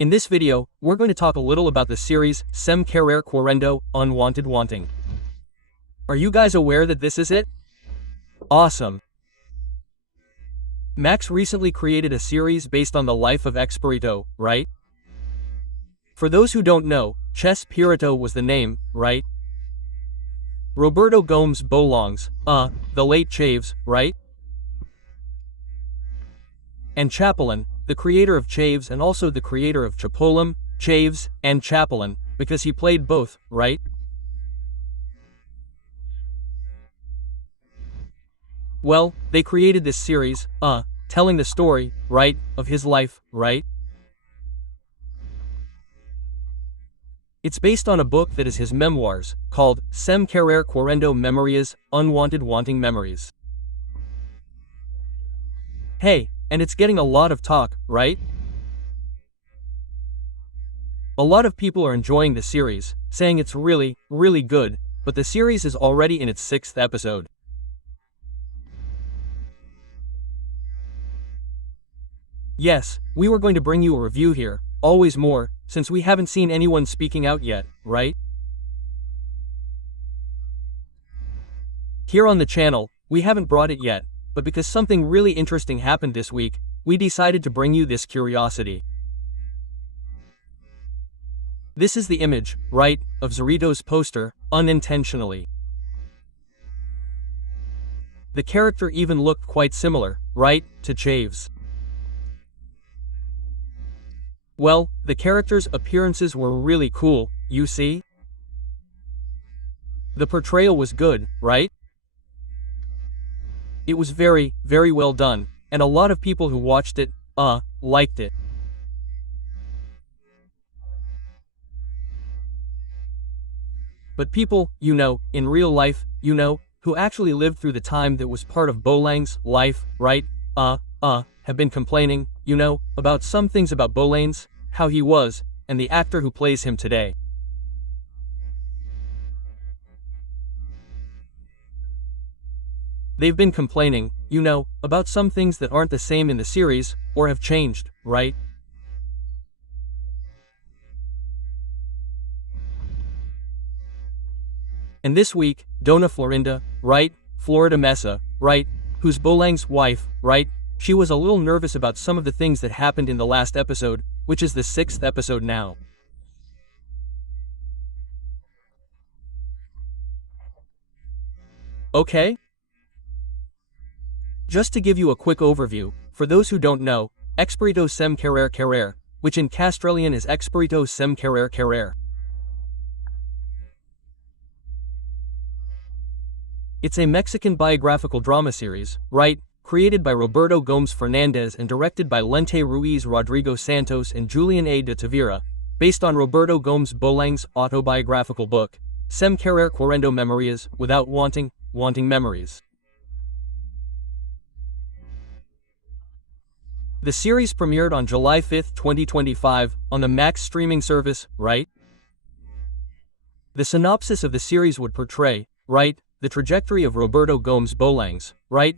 In this video, we're going to talk a little about the series Sem Querer Querendo, Unwanted Wanting. Are you guys aware that this is it? Awesome! Max recently created a series based on the life of Expirito, right? For those who don't know, Chespirito was the name, right? Roberto Gomes Bolaños, the late Chaves, right? And Chapulín, the creator of Chaves and also the creator of Chapulín, Chaves, and Chapulín, because he played both, right? Well, they created this series, telling the story, right, of his life, right? It's based on a book that is his memoirs, called Sem Querer Querendo Memorias, Unwanted Wanting Memories. Hey, and it's getting a lot of talk, right? A lot of people are enjoying the series, saying it's really, really good, but the series is already in its 6th episode. Yes, we were going to bring you a review here, always more, since we haven't seen anyone speaking out yet, right? Here on the channel, we haven't brought it yet, but because something really interesting happened this week, we decided to bring you this curiosity. This is the image, right, of Zorrito's poster, unintentionally. The character even looked quite similar, right, to Chaves. Well, the characters' appearances were really cool, you see? The portrayal was good, right? It was very, very well done, and a lot of people who watched it, liked it. But people, in real life, who actually lived through the time that was part of Bolaños' life, right, have been complaining, about some things about Bolaños, how he was, and the actor who plays him today. They've been complaining, about some things that aren't the same in the series, or have changed, right? And this week, Dona Florinda, right, Florida Mesa, right, who's Bolaños' wife, right, she was a little nervous about some of the things that happened in the last episode, which is the 6th episode now. Okay? Just to give you a quick overview, for those who don't know, Expirito Sem Querer Querer, which in Castralian is Expirito Sem Querer Querer. It's a Mexican biographical drama series, right, created by Roberto Gomes Fernandez and directed by Lente Ruiz Rodrigo Santos and Julian A. de Tavira, based on Roberto Gomes Bolaños' autobiographical book, Sem Querer Querendo Memorias, Without Wanting Memories. The series premiered on July 5, 2025, on the Max streaming service, right? The synopsis of the series would portray, right, the trajectory of Roberto Gomes Bolaños, right,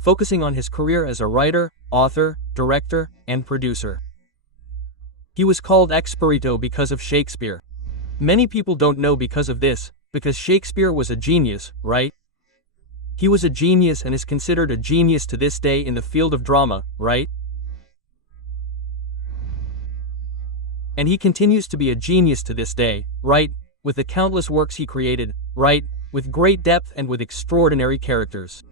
focusing on his career as a writer, author, director, and producer. He was called Expirito because of Shakespeare. Many people don't know because of this, because Shakespeare was a genius, right? He was a genius and is considered a genius to this day in the field of drama, right? And he continues to be a genius to this day, right, with the countless works he created, right, with great depth and with extraordinary characters.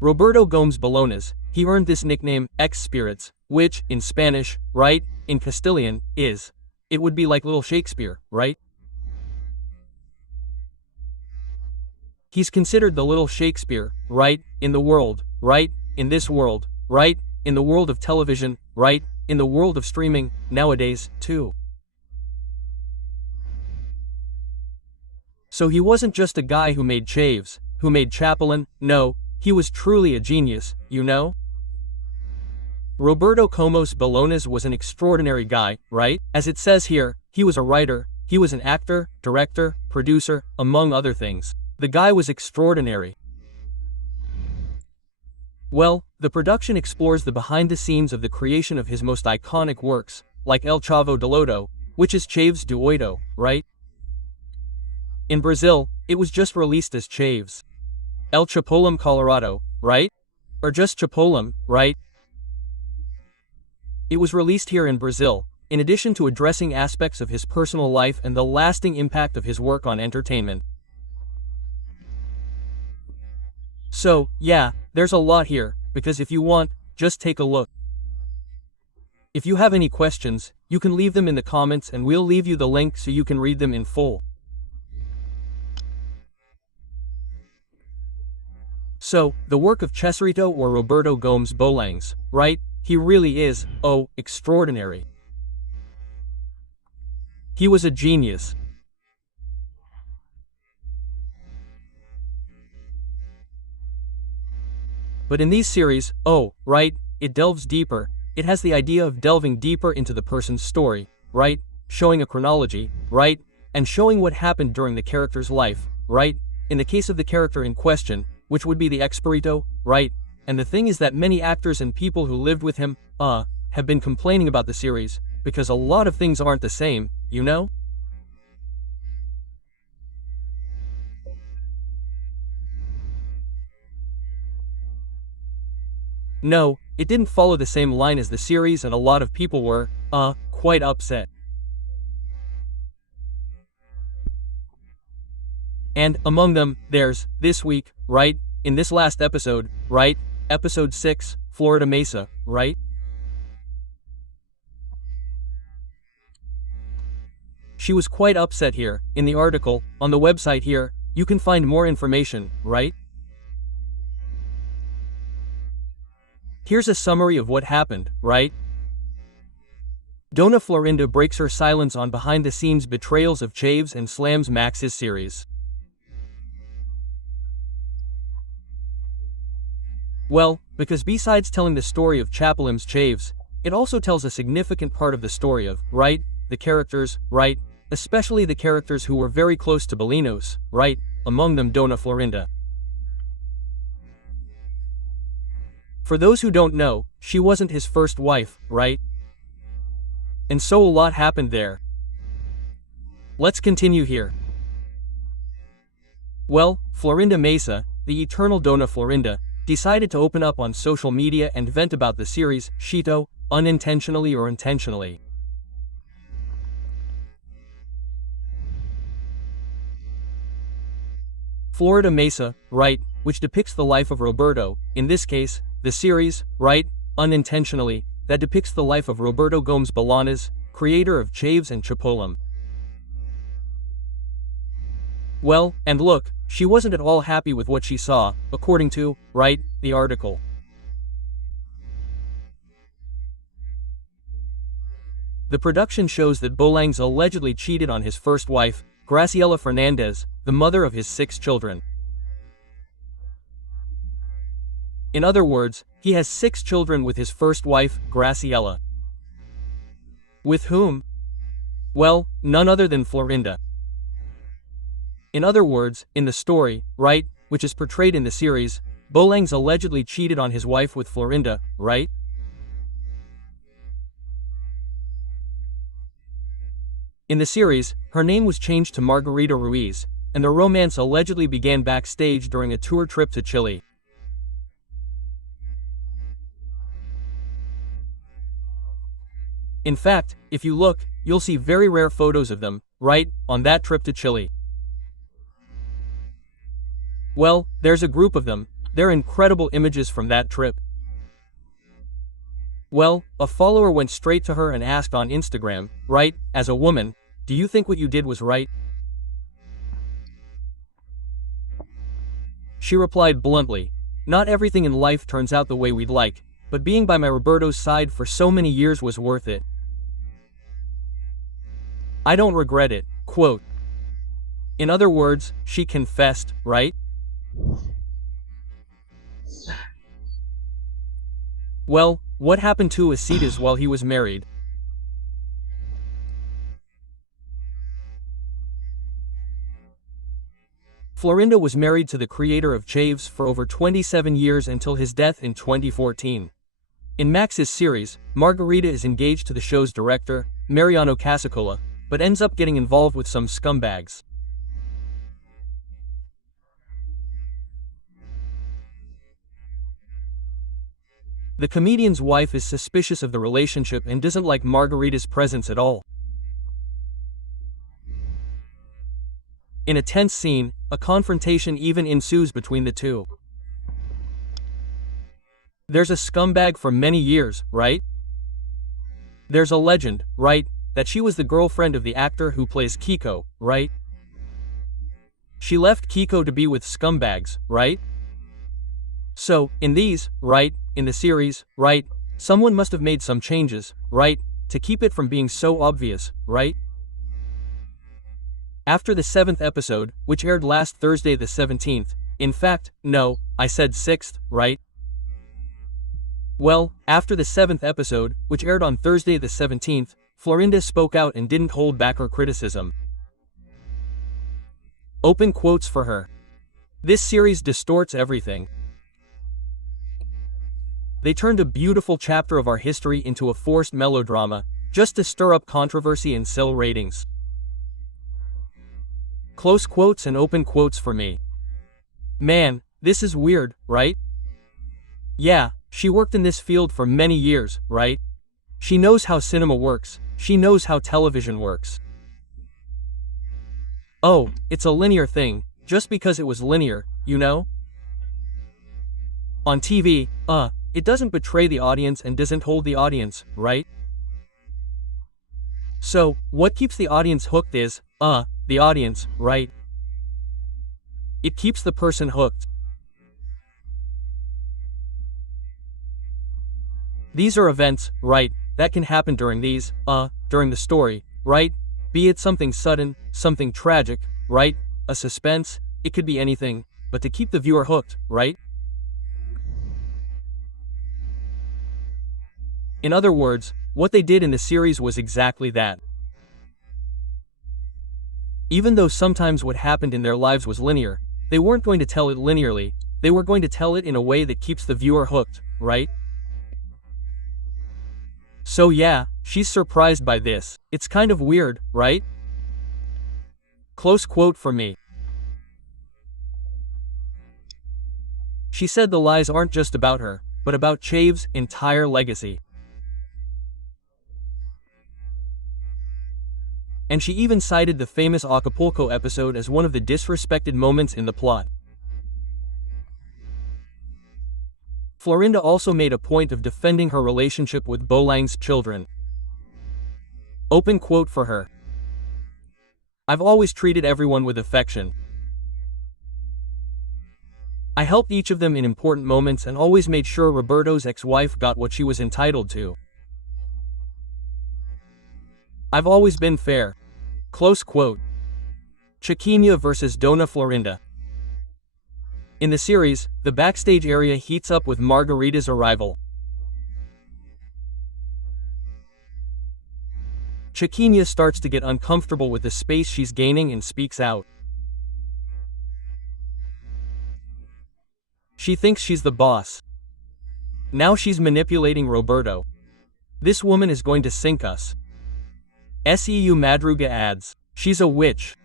Roberto Gomes Bolaños, he earned this nickname, X-Spirits, which, in Spanish, right, in Castilian, it would be like Little Shakespeare, right? He's considered the Little Shakespeare, right, in the world, right, in this world, right, in the world of television, right, in the world of streaming, nowadays, too. So he wasn't just a guy who made Chaves, who made Chapulín, no, he was truly a genius, Roberto Gomes Bolaños was an extraordinary guy, right? As it says here, he was a writer, he was an actor, director, producer, among other things. The guy was extraordinary. Well, the production explores the behind-the-scenes of the creation of his most iconic works, like El Chavo del Oito, which is Chaves do Oito, right? In Brazil, it was just released as Chaves. El Chapolin Colorado, right? Or just Chapolin, right? It was released here in Brazil, in addition to addressing aspects of his personal life and the lasting impact of his work on entertainment. So, yeah, there's a lot here, because if you want, just take a look. If you have any questions, you can leave them in the comments and we'll leave you the link so you can read them in full. So, the work of Chespirito or Roberto Gomes Bolanhos, right? He really is, oh, extraordinary. He was a genius. But in these series, oh, right, it delves deeper. It has the idea of delving deeper into the person's story, right? Showing a chronology, right? And showing what happened during the character's life, right? In the case of the character in question, which would be the Expirito, right? And the thing is that many actors and people who lived with him, have been complaining about the series, because a lot of things aren't the same, you know? No, it didn't follow the same line as the series and a lot of people were, quite upset. And, among them, there's, this week, right? In this last episode, right? Episode 6, Florida Mesa, right? She was quite upset here. In the article, on the website here, you can find more information, right? Here's a summary of what happened, right? Dona Florinda breaks her silence on behind-the-scenes betrayals of Chaves and slams Max's series. Well, because besides telling the story of Chapolim's Chaves, it also tells a significant part of the story of, right, the characters, right, especially the characters who were very close to Bolinos, right, among them Dona Florinda. For those who don't know, she wasn't his first wife, right? And so a lot happened there. Let's continue here. Well, Florinda Mesa, the eternal Dona Florinda, decided to open up on social media and vent about the series, Chito, unintentionally or intentionally. Florida Mesa, right, which depicts the life of Roberto, in this case, the series, right, unintentionally, that depicts the life of Roberto Gomes Bolanhos, creator of Chaves and Chapolin. Well, and look, she wasn't at all happy with what she saw, according to, right, the article. The production shows that Bolanhos allegedly cheated on his first wife, Graciela Fernandez, the mother of his 6 children. In other words, he has 6 children with his first wife, Graciela. With whom? Well, none other than Florinda. In other words, in the story, right, which is portrayed in the series, Bolanhos allegedly cheated on his wife with Florinda, right? In the series, her name was changed to Margarita Ruiz, and their romance allegedly began backstage during a tour trip to Chile. In fact, if you look, you'll see very rare photos of them, right, on that trip to Chile. Well, there's a group of them. They're incredible images from that trip. Well, a follower went straight to her and asked on Instagram, right, as a woman, do you think what you did was right? She replied bluntly, not everything in life turns out the way we'd like, but being by my Roberto's side for so many years was worth it. I don't regret it, quote. In other words, she confessed, right? Well, what happened to Acetas while he was married? Florinda was married to the creator of Chaves for over 27 years until his death in 2014. In Max's series, Margarita is engaged to the show's director, Mariano Casacola, but ends up getting involved with some scumbags. The comedian's wife is suspicious of the relationship and doesn't like Margarita's presence at all. In a tense scene, a confrontation even ensues between the two. There's a scumbag for many years, right? There's a legend, right, that she was the girlfriend of the actor who plays Kiko, right? She left Kiko to be with scumbags, right? So, in these, right, in the series, right, someone must have made some changes, right, to keep it from being so obvious, right? After the 7th episode, which aired last Thursday the 17th, in fact, no, I said 6th, right? Well, after the 7th episode, which aired on Thursday the 17th, Florinda spoke out and didn't hold back her criticism. Open quotes for her. This series distorts everything. They turned a beautiful chapter of our history into a forced melodrama, just to stir up controversy and sell ratings. Close quotes and open quotes for me. Man, this is weird, right? Yeah, she worked in this field for many years, right? She knows how cinema works, she knows how television works. Oh, it's a linear thing, just because it was linear, you know? On TV, it doesn't betray the audience and doesn't hold the audience, right? So, what keeps the audience hooked is, the audience, right? It keeps the person hooked. These are events, right, that can happen during during the story, right? Be it something sudden, something tragic, right? A suspense, it could be anything, but to keep the viewer hooked, right? In other words, what they did in the series was exactly that. Even though sometimes what happened in their lives was linear, they weren't going to tell it linearly, they were going to tell it in a way that keeps the viewer hooked, right? So yeah, she's surprised by this. It's kind of weird, right? Close quote from me. She said the lies aren't just about her, but about Chaves' entire legacy. And she even cited the famous Acapulco episode as one of the disrespected moments in the plot. Florinda also made a point of defending her relationship with Bolang's children. Open quote for her. I've always treated everyone with affection. I helped each of them in important moments and always made sure Roberto's ex-wife got what she was entitled to. I've always been fair. Close quote. Chiquinha vs. Dona Florinda. In the series, the backstage area heats up with Margarita's arrival. Chiquinha starts to get uncomfortable with the space she's gaining and speaks out. She thinks she's the boss. Now she's manipulating Roberto. This woman is going to sink us. Seu Madruga adds, she's a witch.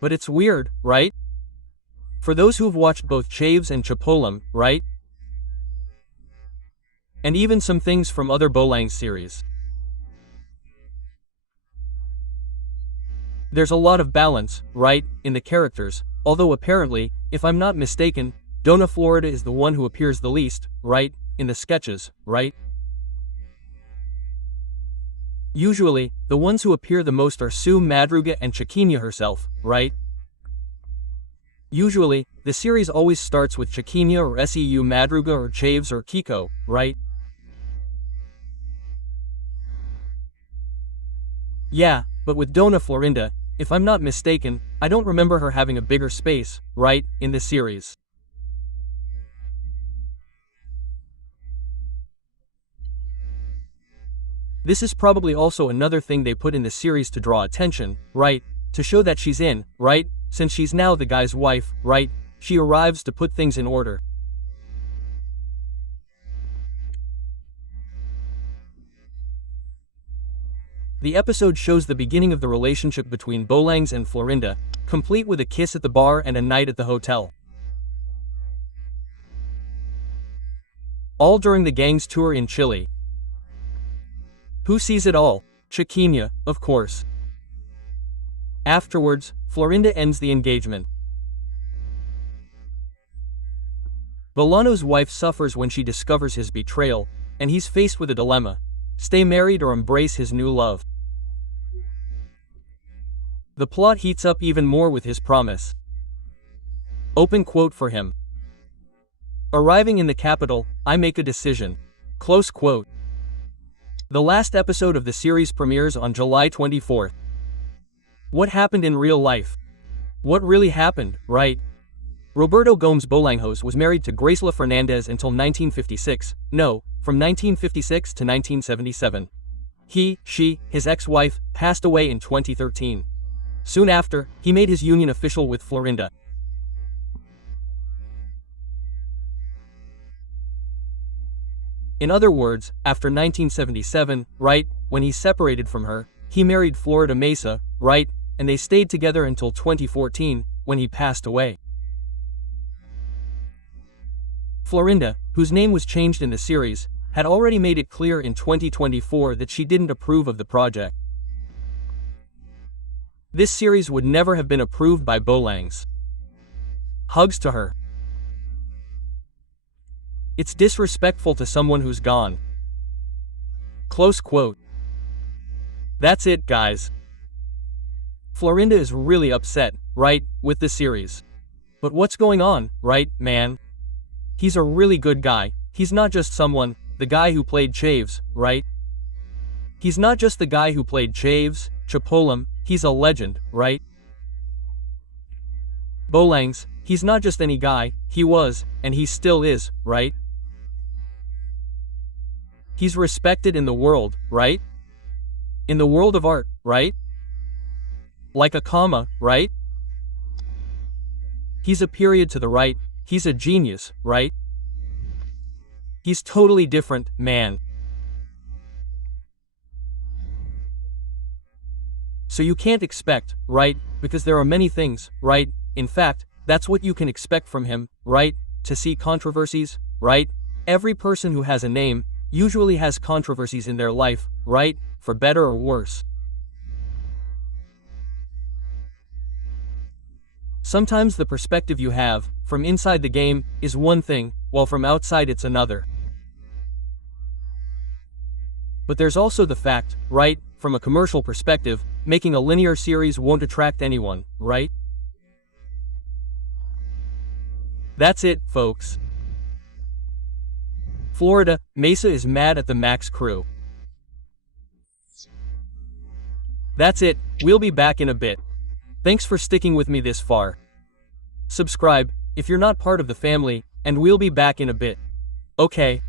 But it's weird, right? For those who've watched both Chaves and Chapolin, right? And even some things from other Bolang series. There's a lot of balance, right, in the characters, although apparently, if I'm not mistaken, Dona Florinda is the one who appears the least, right, in the sketches, right? Usually, the ones who appear the most are Seu Madruga and Chiquinha herself, right? Usually, the series always starts with Chiquinha or Seu Madruga or Chaves or Kiko, right? Yeah, but with Dona Florinda, if I'm not mistaken, I don't remember her having a bigger space, right, in the series. This is probably also another thing they put in the series to draw attention, right, to show that she's in, right, since she's now the guy's wife, right? She arrives to put things in order. The episode shows the beginning of the relationship between Bolangs and Florinda, complete with a kiss at the bar and a night at the hotel. All during the gang's tour in Chile. Who sees it all? Chiquinha, of course. Afterwards, Florinda ends the engagement. Bolano's wife suffers when she discovers his betrayal, and he's faced with a dilemma: stay married or embrace his new love. The plot heats up even more with his promise. Open quote for him. Arriving in the capital, I make a decision. Close quote. The last episode of the series premieres on July 24th. What happened in real life? What really happened, right? Roberto Gomes Bolaños was married to Graciela Fernandez until 1956, from 1956 to 1977. His ex-wife, passed away in 2013. Soon after, he made his union official with Florinda. In other words, after 1977, when he separated from her, he married Florida Mesa, and they stayed together until 2014, when he passed away. Florinda, whose name was changed in the series, had already made it clear in 2024 that she didn't approve of the project. This series would never have been approved by Bolangs. Hugs to her. It's disrespectful to someone who's gone. Close quote. That's it, guys. Florinda is really upset, with the series. But what's going on, man? He's a really good guy. He's not just the guy who played Chaves, He's not just the guy who played Chaves, Chipolim, he's a legend, Bolangs, he's not just any guy, he was, and he still is, He's respected in the world, In the world of art, Like a comma, He's a period to the right, he's a genius, He's totally different, man. So you can't expect, because there are many things, in fact, that's what you can expect from him, to see controversies, Every person who has a name usually has controversies in their life, for better or worse. Sometimes the perspective you have, from inside the game, is one thing, while from outside it's another. But there's also the fact, from a commercial perspective, making a linear series won't attract anyone, That's it, folks. Florida Mesa is mad at the Max crew. That's it, we'll be back in a bit. Thanks for sticking with me this far. Subscribe if you're not part of the family, and we'll be back in a bit. Okay.